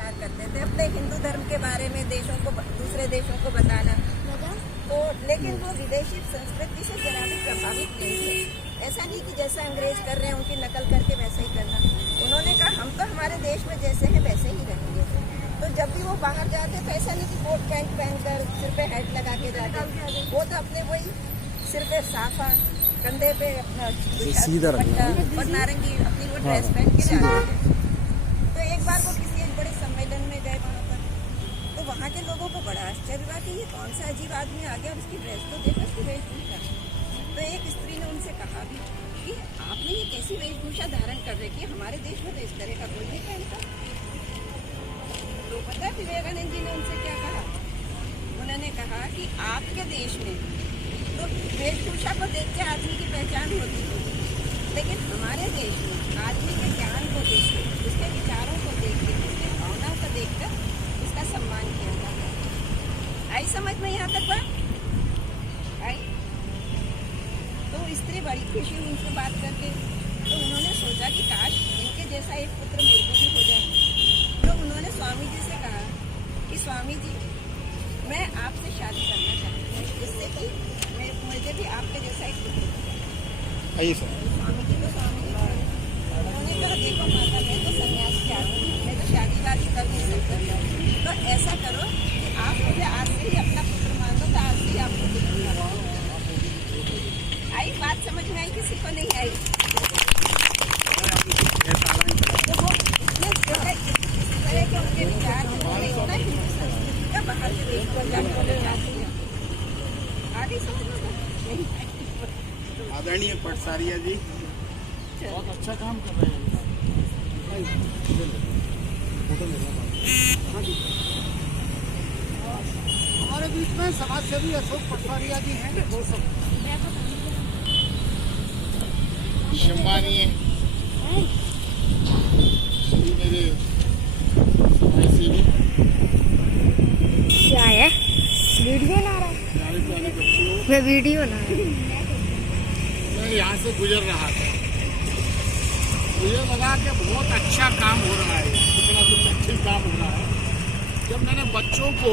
प्रचार करते थे अपने हिंदू धर्म के बारे में, देशों को, दूसरे देशों को बताना। तो लेकिन वो विदेशी संस्कृति से जरा भी प्रभावित नहीं थे। ऐसा नहीं कि जैसा अंग्रेज कर रहे हैं उनकी नकल करके वैसे ही करना। उन्होंने कहा हम तो हमारे देश में जैसे हैं वैसे ही रहेंगे। तो जब भी वो बाहर जाते तो ऐसा नहीं कि कोट पैंट पहनकर सिर पे हैट लगा के जाते, वो तो अपने वही सिर पे साफा, कंधे पे अपना पट्टा और नारंगी अपनी वो ड्रेस पहन के जाते थे। तो एक बार वो किसी एक बड़े सम्मेलन में गए वहाँ पर, तो वहाँ के लोगों को बड़ा आश्चर्य हुआ कि ये कौन सा अजीब आदमी आ गया, उसकी ड्रेस तो देखो, उसकी वेशभूषा। तो एक स्त्री ने उनसे कहा भी कि आपने ये कैसी वेशभूषा धारण कर रखी है, हमारे देश में तो इस तरह का कोई नहीं पहनता। तो पता है विवेकानंद जी ने उनसे क्या कहा? उन्होंने कहा कि आपके देश में तो वेशभूषा को देख के आदमी की पहचान होती है, लेकिन हमारे देश में आदमी के ज्ञान को देख के, उसके विचारों को देख के, उसकी भावनाओं को देखकर उसका सम्मान किया जाता है। आई समझ में यहाँ तक बात आई? तो स्त्री बड़ी खुशी हुई उनसे बात करके। तो उन्होंने सोचा कि काश इनके जैसा एक पुत्र मेरे को भी हो जाए। तो उन्होंने स्वामी जी से कहा कि स्वामी जी, मैं आपसे शादी करना चाहती हूँ, जिससे कि मुझे भी आपके जैसा एक पुत्र हो। आइए सर। स्वामी जी को स्वामी जी उन्होंने कहा देखो माता, मैं तो संन्यास की आदमी हूँ, मैं तो शादी वादी कर नहीं सकता। तो ऐसा करो कि आप मुझे आज से ही अपना पुत्र मान लो, तो आज से ही आपको पुत्र मान लो। आई बात समझ में आई? किसी को नहीं आई? तो वो इतने इस तरह के उनके विचार इतना हिंदू संस्कृति का बाहर के देश को जाकर जाती है। आगे समझ में नहीं आई? आदरणीय पटसारिया जी बहुत अच्छा काम कर रहे हैं। हमारे बीच में समाज सेवी अशोक पटसारिया जी हैं, वो सब सम्मानीय मेरे समाज सेवी। क्या है? वीडियो ना रहा? प्यारे प्यारे बच्चों, मैं वीडियो ना मैं यहाँ से गुजर रहा था, मुझे लगा कि बहुत अच्छा काम हो रहा है, इतना कुछ अच्छे काम हो रहा है। जब मैंने बच्चों को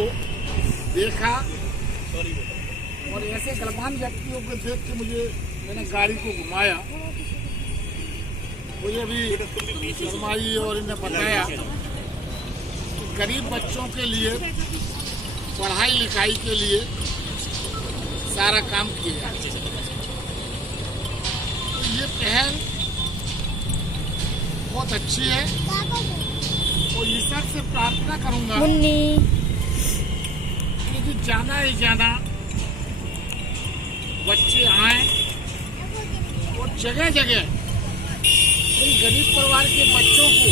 देखा और ऐसे गलवान व्यक्तियों को देख के मैंने गाड़ी को घुमाया, मुझे अभी शर्मा जी और इन्हें बताया कि गरीब बच्चों के लिए पढ़ाई लिखाई के लिए सारा काम किया। तो ये पहल बहुत अच्छी है और ईश्वर से प्रार्थना करूंगा कि ज्यादा ही ज्यादा बच्चे आए और जगह जगह इन गरीब परिवार के बच्चों को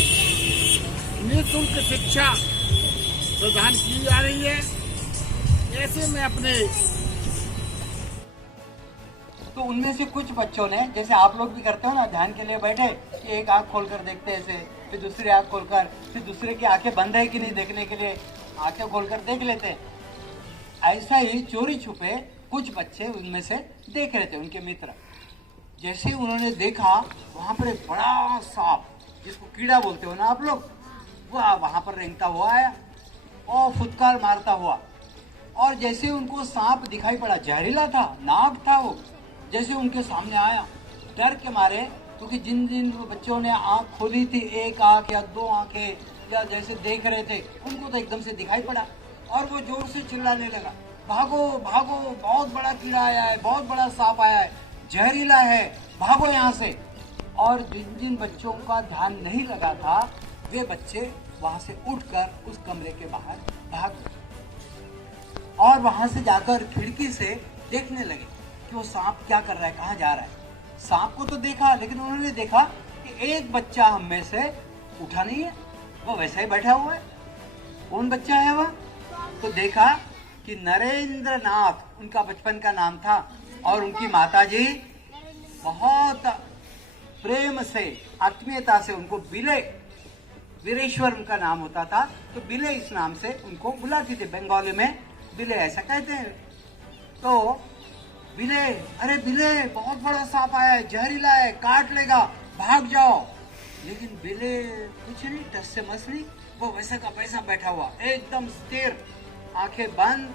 निःशुल्क शिक्षा प्रदान की जा रही है। ऐसे में अपने तो उनमें से कुछ बच्चों ने, जैसे आप लोग भी करते हो ना, ध्यान के लिए बैठे कि एक आंख खोलकर देखते हैं ऐसे, फिर दूसरी आंख खोलकर, फिर दूसरे की आंखें बंद है कि नहीं देखने के लिए आंखें खोलकर देख लेते हैं। ऐसा ही चोरी छुपे कुछ बच्चे उनमें से देख रहे थे, उनके मित्र। जैसे उन्होंने देखा वहाँ पर एक बड़ा सांप, जिसको कीड़ा बोलते हो ना आप लोग, वह वहाँ पर रेंगता हुआ आया और फुटकार मारता हुआ। और जैसे उनको सांप दिखाई पड़ा, जहरीला था, नाग था वो, जैसे उनके सामने आया, डर के मारे, क्योंकि जिन जिन बच्चों ने आंख खोली थी, एक आंख या दो आंखें या जैसे देख रहे थे, उनको तो एकदम से दिखाई पड़ा और वो जोर से चिल्लाने लगा, भागो भागो, बहुत बड़ा कीड़ा आया है, बहुत बड़ा सांप आया है, जहरीला है, भागो यहाँ से। और जिन जिन बच्चों का ध्यान नहीं लगा था, वे बच्चे वहाँ से उठकर उस कमरे के बाहर भाग गए और वहाँ से जाकर खिड़की से देखने लगे कि वो सांप क्या कर रहा है, कहाँ जा रहा है। सांप को तो देखा, लेकिन उन्होंने देखा कि एक बच्चा हम में से उठा नहीं है, वो वैसे ही बैठा हुआ है। कौन बच्चा है वह? तो देखा कि नरेंद्र नाथ उनका बचपन का नाम था और उनकी माताजी बहुत प्रेम से, आत्मीयता से उनको बिले, वीरेश्वर उनका नाम होता था, तो बिले इस नाम से उनको बुलाती थी। बंगाली में बिले ऐसा कहते हैं। तो बिले, अरे बिले, बहुत बड़ा सांप आया है, जहरीला है, काट लेगा, भाग जाओ। लेकिन बिले कुछ नहीं, टस से मस नहीं, वो वैसा का वैसा बैठा हुआ, एकदम स्थिर, आंखें बंद,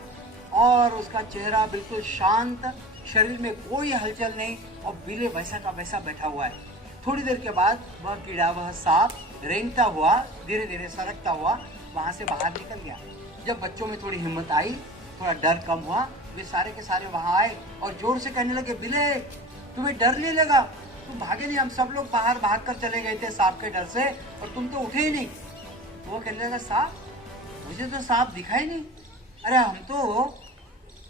और उसका चेहरा बिल्कुल शांत, शरीर में कोई हलचल नहीं, और बिले वैसा का वैसा बैठा हुआ है। थोड़ी देर के बाद वह कीड़ा, वह सांप रेंगता हुआ, धीरे धीरे सरकता हुआ वहां से बाहर निकल गया। जब बच्चों में थोड़ी हिम्मत आई, थोड़ा डर कम हुआ, वे सारे के सारे वहां आए और जोर से कहने लगे, बिले तुम्हें डर नहीं लगा? तुम भागे नहीं, हम सब लोग बाहर भाग कर चले गए थे सांप के डर से, और तुम तो उठे ही नहीं। वो कहने लगा, सांप? मुझे तो सांप दिखा ही नहीं। अरे हम तो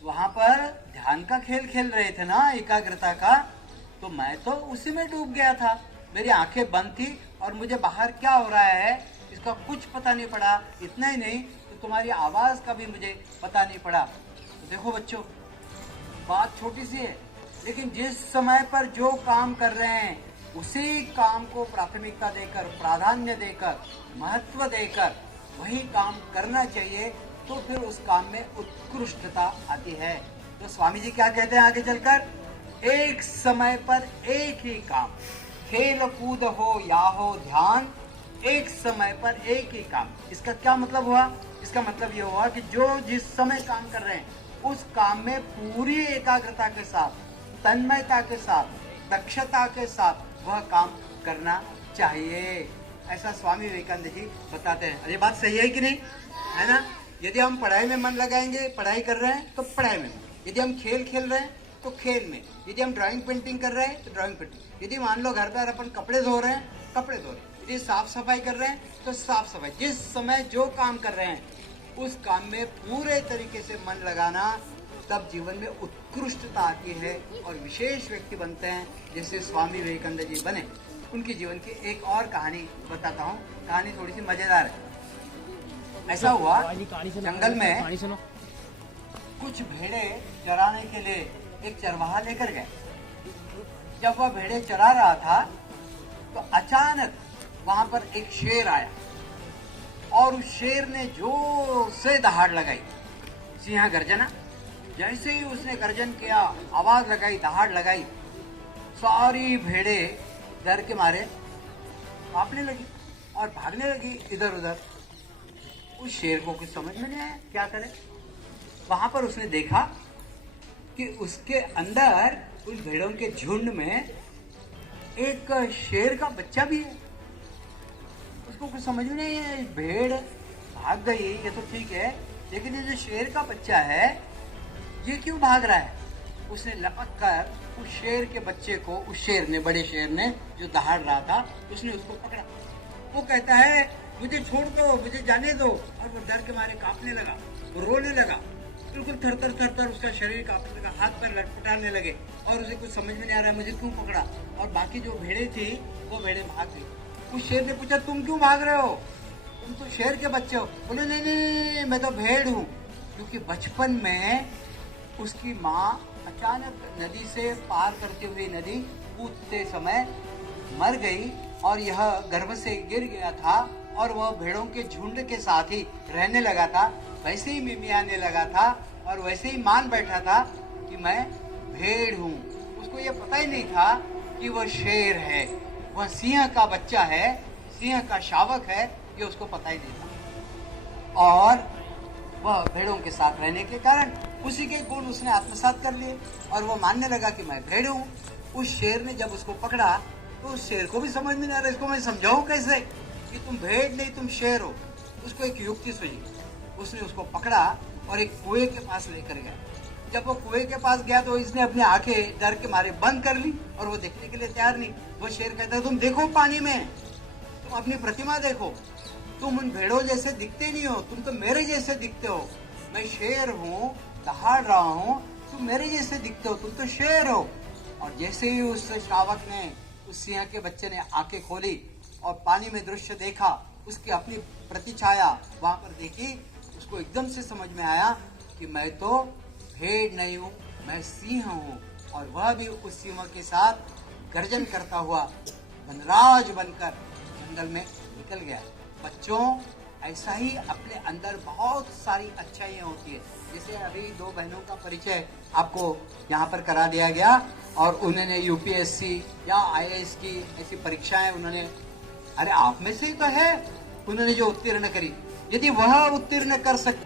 वहां पर ध्यान का खेल खेल रहे थे ना, एकाग्रता का, तो मैं तो उसी में डूब गया था। मेरी आंखें बंद थी और मुझे बाहर क्या हो रहा है इसका कुछ पता नहीं पड़ा। इतना ही नहीं तो तुम्हारी आवाज का भी मुझे पता नहीं पड़ा। तो देखो बच्चों, बात छोटी सी है, लेकिन जिस समय पर जो काम कर रहे हैं उसी काम को प्राथमिकता देकर, प्राधान्य देकर, महत्व देकर वही काम करना चाहिए, तो फिर उस काम में उत्कृष्टता आती है। तो स्वामी जी क्या कहते हैं आगे चलकर, एक समय पर एक ही काम, खेल कूद हो या हो ध्यान, एक समय पर एक ही काम। इसका क्या मतलब हुआ? इसका मतलब ये हुआ कि जो जिस समय काम कर रहे हैं उस काम में पूरी एकाग्रता के साथ, तन्मयता के साथ, दक्षता के साथ वह काम करना चाहिए। ऐसा स्वामी विवेकानंद जी बताते हैं। अरे बात सही है कि नहीं, है ना? यदि हम पढ़ाई में मन लगाएंगे, पढ़ाई कर रहे हैं तो पढ़ाई में, यदि हम खेल खेल रहे हैं तो खेल में, यदि हम ड्राइंग पेंटिंग कर रहे हैं तो ड्राइंग पेंटिंग, यदि मान लो घर पर अपन कपड़े धो रहे हैं, कपड़े धो रहे हैं, यदि साफ सफाई कर रहे हैं तो साफ सफाई, जिस समय जो काम कर रहे हैं उस काम में पूरे तरीके से मन लगाना, तब जीवन में उत्कृष्टता आती है और विशेष व्यक्ति बनते हैं, जैसे स्वामी विवेकानंद जी बने। उनकी जीवन की एक और कहानी बताता हूँ। कहानी थोड़ी सी मजेदार है। ऐसा हुआ, जंगल में कुछ भेड़े चराने के लिए एक चरवाहा लेकर गए। जब वह भेड़े चरा रहा था तो अचानक वहां पर एक शेर आया और उस शेर ने जोर से दहाड़ लगाई, सिंह गर्जना। जैसे ही उसने गर्जन किया, आवाज लगाई, दहाड़ लगाई, सारी भेड़े डर के मारे कांपने लगी और भागने लगी इधर उधर। उस शेर को कुछ समझ में नहीं आया क्या करे। वहां पर उसने देखा कि उसके अंदर, उस भेड़ों के झुंड में एक शेर का बच्चा भी है। उसको कुछ समझ में नहीं है, भेड़ भाग गई ये तो ठीक है, लेकिन ये जो शेर का बच्चा है ये क्यों भाग रहा है? उसने लपक कर उस शेर के बच्चे को, उस शेर ने, बड़े शेर ने जो दहाड़ रहा था, उसने उसको पकड़ा। वो कहता है, मुझे छोड़ दो, मुझे जाने दो। और वो डर के मारे कांपने लगा, वो रोने लगा, बिल्कुल थर थर उसका शरीर कांपने लगा, हाथ पैर लटपटाने लगे और उसे कुछ समझ में नहीं आ रहा है मुझे क्यों पकड़ा। और बाकी जो भेड़े थी वो भेड़े भाग गई। उस शेर ने पूछा, तुम क्यों भाग रहे हो? तुम तो शेर के बच्चे हो। बोले, नहीं नहीं नहीं, मैं तो भेड़ हूँ। क्योंकि बचपन में उसकी माँ अचानक नदी से पार करते हुए नदी कूदते समय मर गई और यह गर्भ से गिर गया था और वह भेड़ों के झुंड के साथ ही रहने लगा था। वैसे ही मिमियाने लगा था और वैसे ही मान बैठा था कि मैं भेड़ हूँ। उसको यह पता ही नहीं था कि वह शेर है, वह सिंह का बच्चा है, सिंह का शावक है, ये उसको पता ही नहीं था। और वह भेड़ों के साथ रहने के कारण उसी के गुण उसने आत्मसात कर लिए और वो मानने लगा कि मैं भेड़ हूँ। उस शेर ने जब उसको पकड़ा तो उस शेर को भी समझ में नहीं आ रहा, इसको मैं समझाऊं कैसे कि तुम भेड़ नहीं, तुम शेर हो। उसको एक युक्ति सुझी। उसने उसको पकड़ा और एक कुएं के पास लेकर गया। जब वो कुएं के पास गया तो इसने अपनी आंखें डर के मारे बंद कर ली और वो देखने के लिए तैयार नहीं। वो शेर कहता है, तुम देखो पानी में, तुम अपनी प्रतिमा देखो, तुम उन भेड़ों जैसे दिखते नहीं हो, तुम तो मेरे जैसे दिखते हो। मैं शेर हूँ, दहाड़ रहा हूँ, तुम मेरे जैसे दिखते हो, तुम तो शेर हो। और जैसे ही उस शावक ने, उस सिंह के बच्चे ने आंखें खोली और पानी में दृश्य देखा, उसकी अपनी प्रतिछाया वहां पर देखी, उसको एकदम से समझ में आया कि मैं तो भेड़ नहीं हूँ, मैं सिंह हूँ। और वह भी उस सिंह के साथ गर्जन करता हुआ वनराज बनकर जंगल में निकल गया। बच्चों, ऐसा ही अपने अंदर बहुत सारी अच्छाइयाँ होती है। जैसे अभी दो बहनों का परिचय आपको यहाँ पर करा दिया गया और उन्होंने यूपीएससी या आईएएस की ऐसी परीक्षाएं उन्होंने अरे आप में से ही तो है उन्होंने जो उत्तीर्ण करी। यदि वह उत्तीर्ण कर सकते